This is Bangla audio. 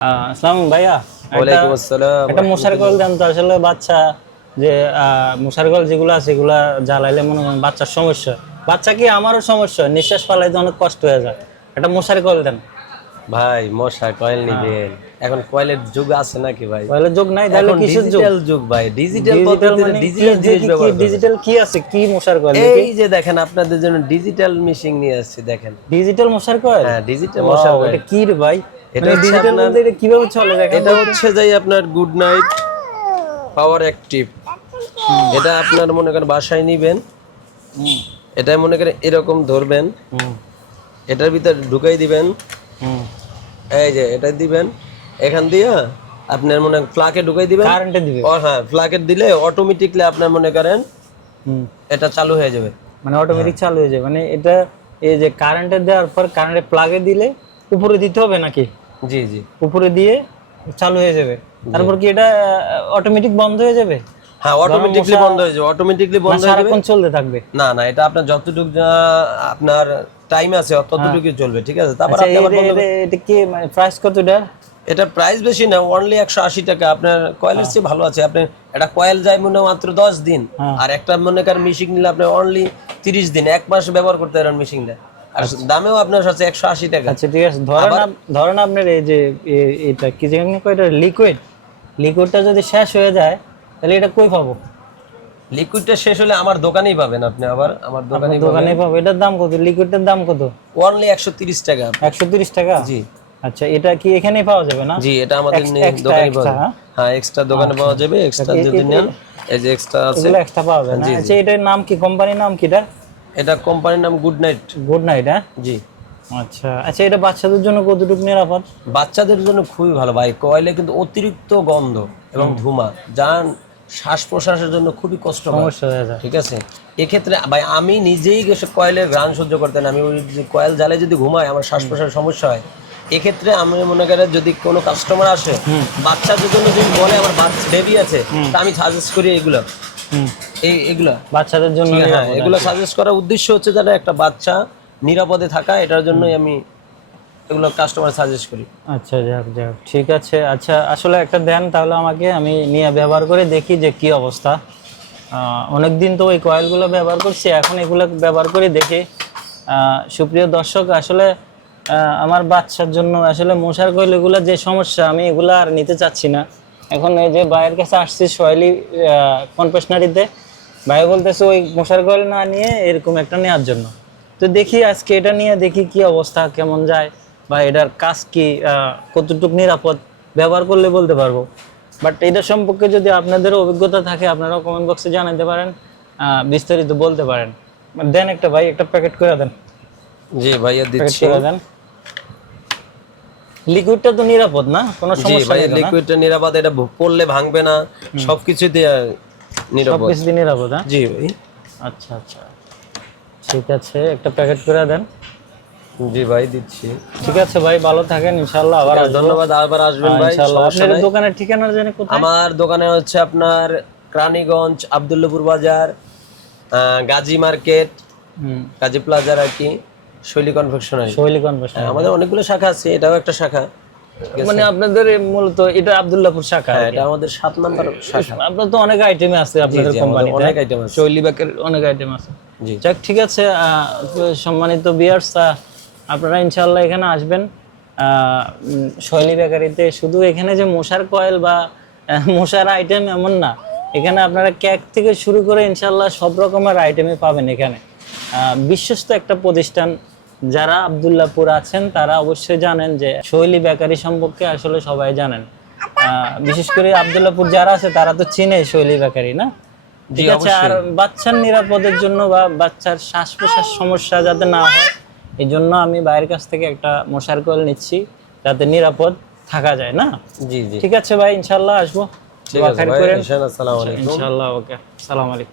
আসসালামু ভাইয়া। ওয়ালাইকুম আসসালাম মশার কল দেন তো আসলে বাচ্চা যে মশার কল যেগুলো আছে এগুলা জ্বালাইলে মনে করেন বাচ্চার সমস্যা। বাচ্চা কি আমারও সমস্যা? নিঃশ্বাস পালাইতে অনেক কষ্ট হয়ে যায়। একটা মশার কল দেন। ভাই মশা কয়েল নিবেন। এখন কয়েলের যুগ আছে নাকি ভাই? তাহলে যোগ নাই তাহলে কিসের যোগ? ডিজিটাল যুগ ভাই। ডিজিটাল পদ্ধতিতে মানে ডিজিটাল জিনিস ব্যবহার ডিজিটাল কি আছে? কি মশার কল এই যে দেখেন আপনাদের জন্য ডিজিটাল মিশিং নিয়ে আসছি দেখেন। ডিজিটাল মশার কল হ্যাঁ ডিজিটাল মশা Wow, এটা কি রে ভাই? এটা মানে হচ্ছে আপনার- এটা কীভাবে চলে দেখেন এটা হচ্ছে যাই আপনার গুড নাইট পাওয়ার অ্যাক্টিভ এটা আপনার মনে করেন বাসায় নিবেন। হুম, এটা মনে করেন এরকম ধরবেন। হুম, এটার ভিতর ঢুকাই দিবেন। হুম। এই যে এটা দিবেন। এখান দিয়ে আপনার মনে প্লাকে ঢুকাই দিবেন। কারেন্টে দিবে ও হ্যাঁ প্লাকে দিলে অটোমেটিকলি আপনার মনে করেন হুম। এটা চালু হয়ে যাবে। মানে অটোমেটিক চালু হয়ে যায় মানে এটা এই যে কারেন্টে দেওয়ার পর কারেন্টে প্লাগে দিলে উপরে দিতে হবে নাকি? জি জি। উপরে দিয়ে চালু হয়ে যাবে। তারপর কি এটা অটোমেটিক বন্ধ হয়ে যাবে? হ্যাঁ অটোমেটিকলি বন্ধ হয়ে যাবে অটোমেটিকলি বন্ধ হয়ে যাবে। চলতে থাকবে। না না এটা আপনার যতটুকু আপনার টাইম আছে ততটুকু চলবে ঠিক আছে? তারপর আচ্ছা আপনি আবার এটা- এটা- এটা কি মানে প্রাইস কত এটা? এটা প্রাইস বেশি না অনলি একশো আশি টাকা। আপনার কয়েলের চেয়ে ভালো আছে। আপনি একটা কয়েল যায় মনে হয় মাত্র দশ দিন। হ্যাঁ। আর একটা মনে করেন মিশিং নিলে আপনি অনলি তিরিশ দিন এক মাস ব্যবহার করতে পারেন মিশিংটা আর দামেও আপনার হচ্ছে একশো আশি টাকা। আচ্ছা ঠিক আছে ধরেন ধরেন আপনার এই যে এটা কি জানি কয় এটা? লিকুইড লিকুইডটা যদি শেষ হয়ে যায় তাহলে এটা কই পাবো? লিকুইডটা শেষ হলে আমার দোকানেই পাবেন আপনি আবার। আমার দোকানেই দোকানে পাবো। এটার দাম কত? লিকুইডটার দাম কত? অনলি একশো তিরিশ টাকা। একশো তিরিশ টাকা? জি। আচ্ছা এটা কি এখানেই পাওয়া যাবে না? জি এটা আমাদের Ex- নে- দোকানে পাওয়া যাবে। হ্যাঁ? এক্সট্রা দোকানে পাওয়া যাবে। এক্সট্রা যদি নেন এই যে এক্সট্রা আছে। এক্সট্রা পাওয়া না? আচ্ছা এটার নাম কি? কোম্পানির নাম কি এটা এটা কোম্পানির নাম গুড নাইট। গুড নাইট হ্যাঁ? জি। আচ্ছা আচ্ছা এটা বাচ্চাদের জন্য কতটুকু নিরাপদ? বাচ্চাদের জন্য খুবই ভালো ভাই কয়েলে কিন্তু অতিরিক্ত গন্ধ এবং ধুমা যা শ্বাস প্রশ্বাসের জন্য খুবই কষ্ট সমস্যা হয়ে যায়। ঠিক আছে? এক্ষেত্রে ভাই আমি নিজেই গেছে কয়েলের গ্রান সহ্য করতেন আমি ওই যে কয়েল জালে যদি ঘুমাই আমার শ্বাস প্রশ্বাসের সমস্যা হয়। এক্ষেত্রে আমি মনে করেন যদি কোনো কাস্টমার আসে বাচ্চাদের জন্য যদি বলে আমার বাচ্চা বেবি আছে তা আমি সাজেস্ট করি এগুলো। এই এগুলো? বাচ্চাদের জন্য হ্যাঁ এগুলো সাজেস্ট করার উদ্দেশ্য হচ্ছে যারা একটা বাচ্চা নিরাপদে থাকা এটার জন্যই আমি এগুলো কাস্টমার সাজেস্ট করি। আচ্ছা যাক যাক ঠিক আছে। আচ্ছা আসলে একটা দেন তাহলে আমাকে আমি নিয়ে ব্যবহার করে দেখি যে কি অবস্থা। অনেক দিন তো ওই কয়েলগুলো ব্যবহার করছি এখন এগুলো ব্যবহার করে দেখি। সুপ্রিয় দর্শক আসলে আমার বাচ্চার জন্য আসলে মশার কয়েল এগুলো যে সমস্যা আমি এগুলো আর নিতে চাচ্ছি না। এখন এই যে ভাইয়ের কাছে আসছি সোয়ালি কনফেশনারিতে ভাই বলতেছে ওই মশার কয়েল না নিয়ে এরকম একটা নেওয়ার জন্য। তো দেখি আজকে এটা নিয়ে দেখি কি অবস্থা কেমন যায় বা এটার কাজ কি কতটুকু নিরাপদ ব্যবহার করলে বলতে পারব। বাট এটা সম্পর্কে যদি আপনাদের অভিজ্ঞতা থাকে আপনারা কমেন্ট বক্সে জানাতে পারেন আহ, বিস্তারিত বলতে পারেন। দেন একটা ভাই একটা প্যাকেট করে দেন। জি ভাইয়া দিচ্ছি। দেন। লিকুইডটা তো নিরাপদ না? কোনো সমস্যা নেই লিকুইডটা নিরাপদ এটা পড়লে ভাঙবে না সবকিছুতে নিরাপদ। সবকিছু দিয়ে নিরাপদ হ্যাঁ? জি ভাই। আচ্ছা আচ্ছা। ঠিক আছে একটা প্যাকেট করে দেন। জি ভাই দিচ্ছি। ঠিক আছে ভাই ভালো থাকেন ইনশাল্লাহ আবার ধন্যবাদ আবার আসবেন ভাই ইনশাল্লাহ সমস্যা আপনার দোকানের ঠিকানা জানি কোথায়? আমার দোকানে হচ্ছে আপনার রানীগঞ্জ আবদুল্লাপুর বাজার গাজী মার্কেট গাজী প্লাজার আর কি। শৈলী কনফেকশনারি শৈলী কনভেশন আমাদের অনেকগুলো শাখা আছে এটাও একটা শাখা। মানে আপনাদের মূলত এটা আব্দুল্লাহপুর শাখা হ্যাঁ, এটা আমাদের সাত নাম্বার শাখা। আপনার তো অনেক আইটেমে আছে আপনাদের কোম্পানিতে অনেক আইটেম আছে। শৈলী ব্যাকের অনেক আইটেম আছে। জি। যাক ঠিক আছে সম্মানিত বিয়ার্স আপনারা ইনশাল্লাহ এখানে আসবেন। শৈলী বেকারিতে শুধু এখানে যে মশার কয়েল বা মশার আইটেম এমন না। এখানে আপনারা কেক থেকে শুরু করে ইনশাল্লাহ সব রকমের আইটেমই পাবেন এখানে। বিশ্বস্ত একটা প্রতিষ্ঠান যারা আবদুল্লাপুর আছেন তারা অবশ্যই জানেন যে শৈলী বেকারি সম্পর্কে আসলে সবাই জানেন। বিশেষ করে আবদুল্লাপুর যারা আছে তারা তো চিনে শৈলী বেকারি না? ঠিক আছে আর বাচ্চার নিরাপদের জন্য বা বাচ্চার শ্বাস প্রশ্বাস সমস্যা যাতে না হয় এই জন্য আমি বাইরের কাছ থেকে একটা মশার কল নিচ্ছি যাতে নিরাপদ থাকা যায় না? জি জি। ঠিক আছে ভাই ইনশাল্লাহ আসব। ইনশাল্লাহ ওকে। সালাম আলাইকুম।